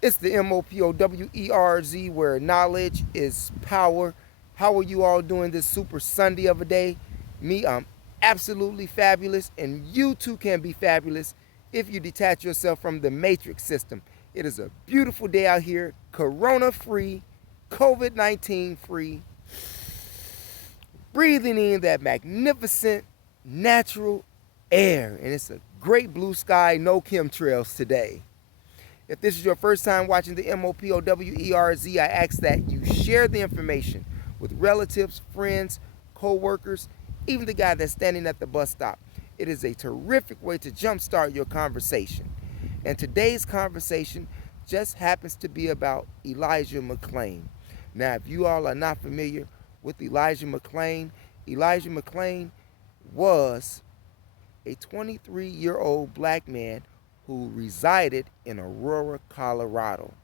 It's the MOPOWERZ where knowledge is power. How are you all doing this super Sunday of a day? Me, I'm absolutely fabulous, and you too can be fabulous if you detach yourself from the matrix system. It is a beautiful day out here, corona free, COVID 19 free, breathing in that magnificent natural air, and it's a great blue sky, no chemtrails today. If this is your first time watching the MOPOWERZ, I ask that you share the information with relatives, friends, co-workers, even the guy that's standing at the bus stop. It is a terrific way to jumpstart your conversation. And today's conversation just happens to be about Elijah McClain. Now, if you all are not familiar with Elijah McClain was a 23-year-old black man who resided in Aurora, Colorado.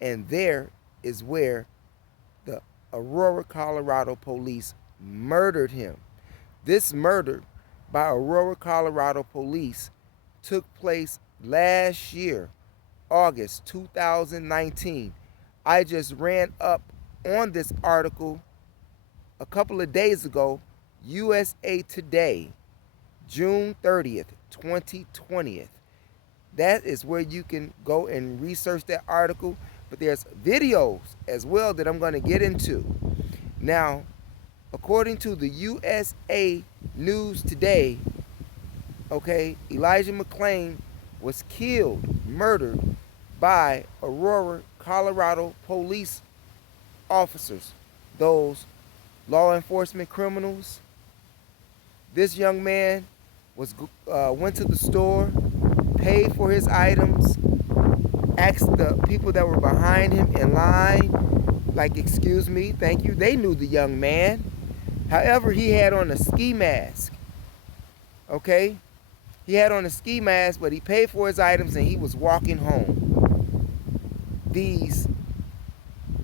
And there is where the Aurora, Colorado police murdered him. This murder by Aurora, Colorado police took place last year, August 2019. I just ran up on this article a couple of days ago, USA Today, June 30th, 2020. That is where you can go and research that article, but there's videos as well that I'm going to get into. Now, according to the USA News Today, okay, Elijah McClain was killed, murdered by Aurora, Colorado police officers, those law enforcement criminals. This young man went to the store, paid for his items, asked the people that were behind him in line, like, excuse me, thank you. They knew the young man. However, he had on a ski mask. Okay? He had on a ski mask, but he paid for his items and he was walking home. These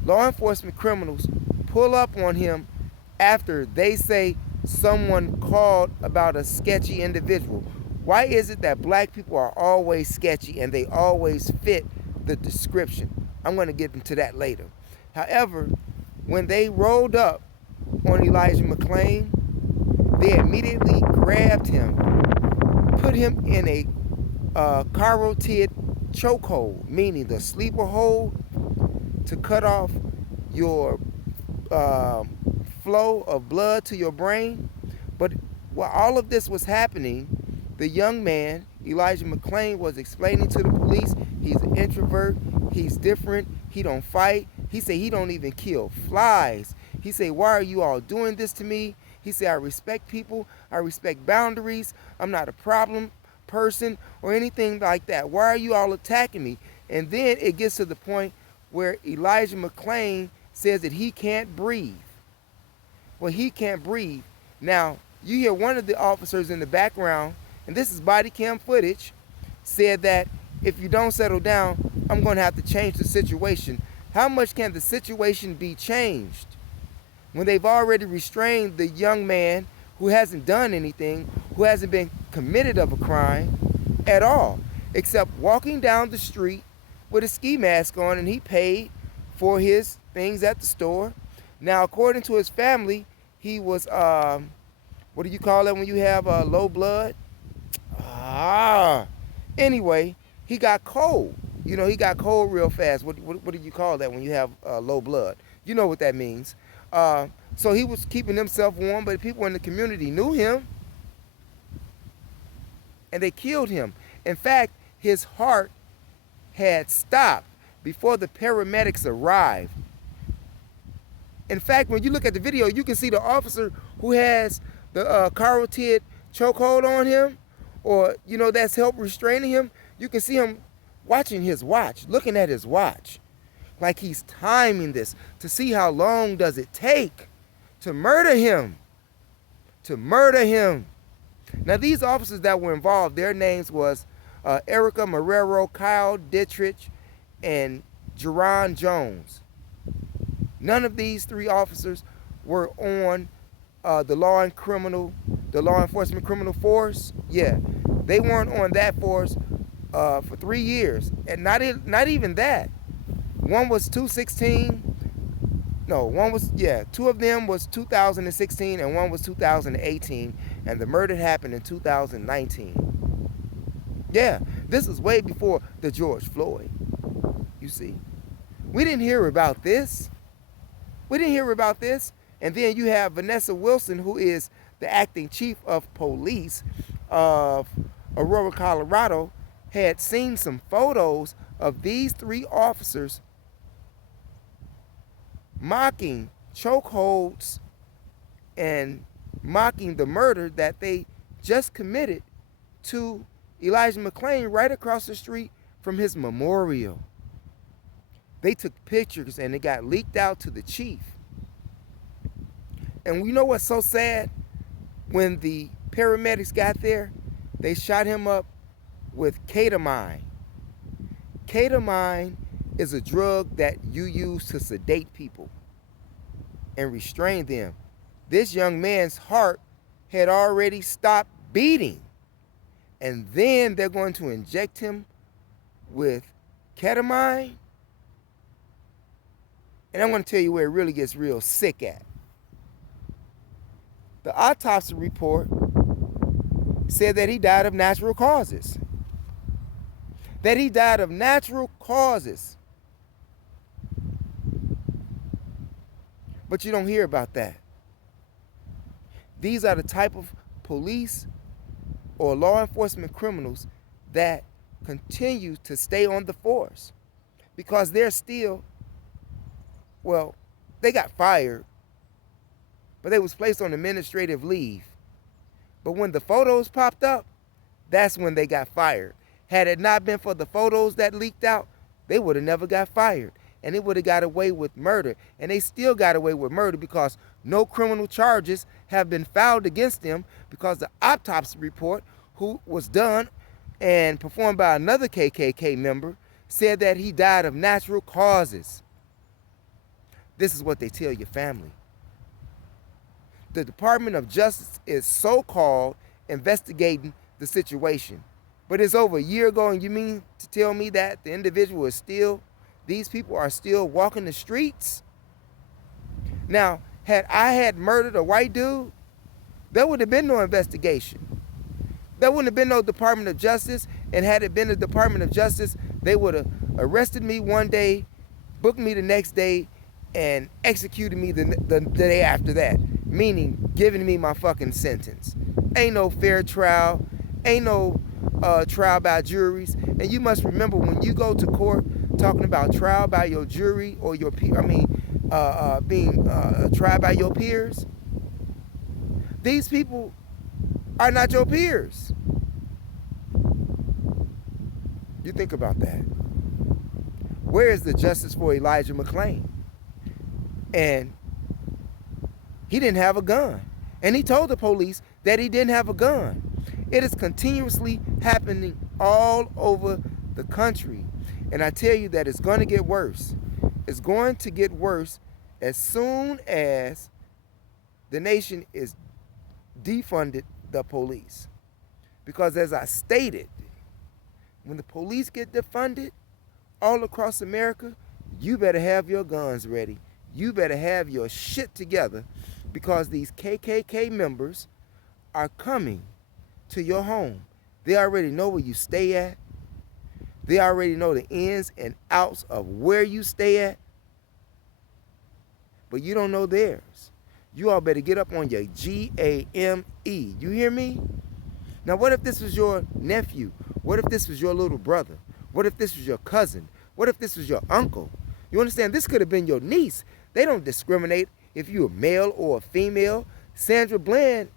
law enforcement criminals pull up on him after they say someone called about a sketchy individual. Why is it that black people are always sketchy and they always fit the description? I'm going to get into that later. However, when they rolled up on Elijah McClain, they immediately grabbed him, put him in a carotid chokehold, meaning the sleeper hold, to cut off your flow of blood to your brain. But while all of this was happening, the young man, Elijah McClain, was explaining to the police he's an introvert, he's different, he don't fight. He said he don't even kill flies. He said, why are you all doing this to me? He said, I respect people, I respect boundaries, I'm not a problem person or anything like that. Why are you all attacking me? And then it gets to the point where Elijah McClain says that he can't breathe. Well, he can't breathe. Now, you hear one of the officers in the background, and this is body cam footage, said that if you don't settle down, I'm going to have to change the situation. How much can the situation be changed when they've already restrained the young man who hasn't done anything, who hasn't been committed of a crime at all, except walking down the street with a ski mask on, and he paid for his things at the store. Now, according to his family, he was, what do you call that when you have low blood? Anyway, he got cold. You know, he got cold real fast. What do you call that when you have low blood? You know what that means. So he was keeping himself warm, but people in the community knew him, and they killed him. In fact, his heart had stopped before the paramedics arrived. In fact, when you look at the video, you can see the officer who has the carotid chokehold on him, or, you know, that's help restraining him. You can see him watching his watch, looking at his watch, like he's timing this to see how long does it take to murder him. To murder him. Now, these officers that were involved, their names was Erica Marrero, Kyle Dietrich, and Jerron Jones. None of these three officers were on the law enforcement criminal force. Yeah, they weren't on that force, for 3 years, and not even that. One was 216. No, one was, yeah, two of them was 2016 and one was 2018, and the murder happened in 2019. Yeah, this was way before the George Floyd. You see, we didn't hear about this. We didn't hear about this. And then you have Vanessa Wilson, who is the acting chief of police of Aurora, Colorado, had seen some photos of these three officers mocking chokeholds and mocking the murder that they just committed to Elijah McClain right across the street from his memorial. They took pictures and it got leaked out to the chief. And you know what's so sad? When the paramedics got there, they shot him up with ketamine. Ketamine is a drug that you use to sedate people and restrain them. This young man's heart had already stopped beating. And then they're going to inject him with ketamine. And I'm going to tell you where it really gets real sick at. The autopsy report said that he died of natural causes. That he died of natural causes. But you don't hear about that. These are the type of police or law enforcement criminals that continue to stay on the force because they're still, well, they got fired, but they was placed on administrative leave. But when the photos popped up, that's when they got fired. Had it not been for the photos that leaked out, they would have never got fired. And they would have got away with murder. And they still got away with murder because no criminal charges have been filed against them because the autopsy report, who was done and performed by another KKK member, said that he died of natural causes. This is what they tell your family. The Department of Justice is so-called investigating the situation. But it's over a year ago, and you mean to tell me that the individual is still, these people are still walking the streets? Now, had I had murdered a white dude, there would have been no investigation. There wouldn't have been no Department of Justice, and had it been the Department of Justice, they would have arrested me one day, booked me the next day, and executed me the day after that, meaning giving me my fucking sentence. Ain't no fair trial, ain't no trial by juries. And you must remember, when you go to court talking about trial by your jury or your being tried by your peers, these people are not your peers. You think about that. Where is the justice for Elijah McClain? And he didn't have a gun. And he told the police that he didn't have a gun. It is continuously happening all over the country. And I tell you that it's going to get worse. It's going to get worse as soon as the nation is defunded the police. Because as I stated, when the police get defunded all across America, you better have your guns ready. You better have your shit together, because these KKK members are coming to your home. They already know where you stay at. They already know the ins and outs of where you stay at. But you don't know theirs. You all better get up on your GAME. You hear me? Now, what if this was your nephew? What if this was your little brother? What if this was your cousin? What if this was your uncle? You understand? This could have been your niece. They don't discriminate if you're a male or a female. Sandra Bland,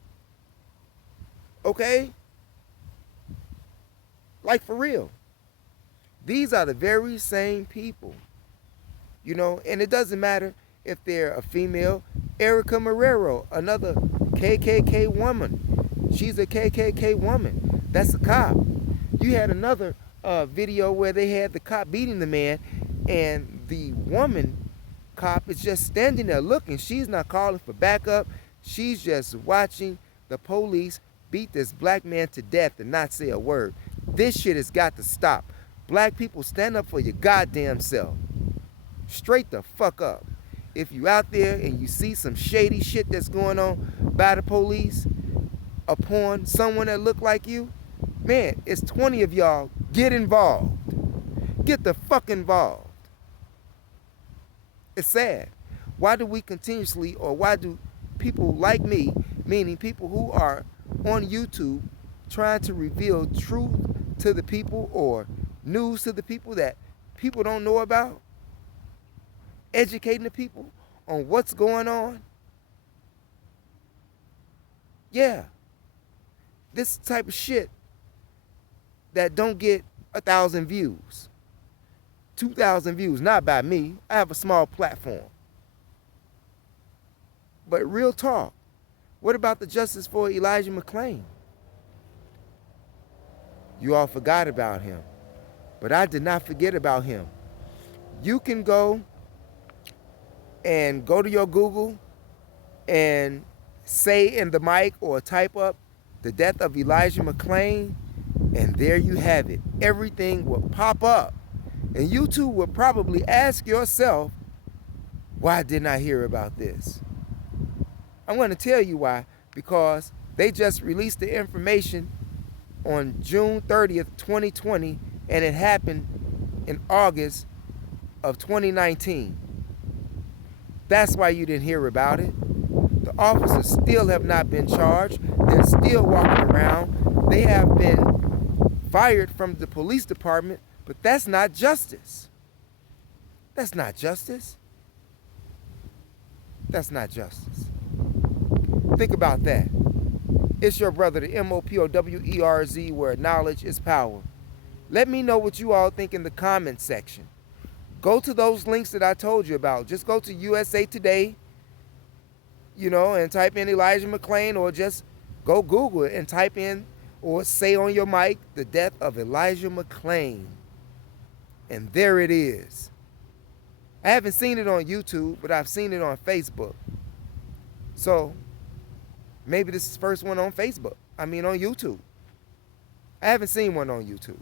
okay? Like, for real. These are the very same people, you know, and it doesn't matter if they're a female. Erica Marrero, another KKK woman. She's a KKK woman. That's a cop. You had another video where they had the cop beating the man, and the woman cop is just standing there looking. She's not calling for backup. She's just watching the police beat this black man to death and not say a word. This shit has got to stop. Black people, stand up for your goddamn self. Straight the fuck up. If you out there and you see some shady shit that's going on by the police upon someone that look like you, man, it's 20 of y'all. Get involved. Get the fuck involved. It's sad. Why do we continuously, or why do people like me, meaning people who are on YouTube, trying to reveal truth to the people or news to the people that people don't know about, educating the people on what's going on? Yeah, this type of shit that don't get 1,000 views, 2,000 views, not by me. I have a small platform. But real talk, what about the justice for Elijah McClain? You all forgot about him, but I did not forget about him. You can go to your Google and say in the mic or type up the death of Elijah McClain, and there you have it. Everything will pop up. And you too will probably ask yourself, why didn't I hear about this? I'm going to tell you why. Because they just released the information on June 30th, 2020, and it happened in August of 2019. That's why you didn't hear about it. The officers still have not been charged. They're still walking around. They have been fired from the police department, but that's not justice. That's not justice. That's not justice. Think about that. It's your brother, the MOPOWERZ, where knowledge is power. Let me know what you all think in the comment section. Go to those links that I told you about. Just go to USA Today, and type in Elijah McClain, or just go Google it and type in or say on your mic, the death of Elijah McClain. And there it is. I haven't seen it on YouTube, but I've seen it on Facebook. So maybe this is the first one on Facebook. On YouTube. I haven't seen one on YouTube.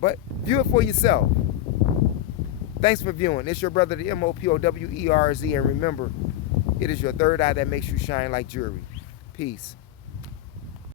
But view it for yourself. Thanks for viewing. It's your brother, the MOPOWERZ. And remember, it is your third eye that makes you shine like jewelry. Peace.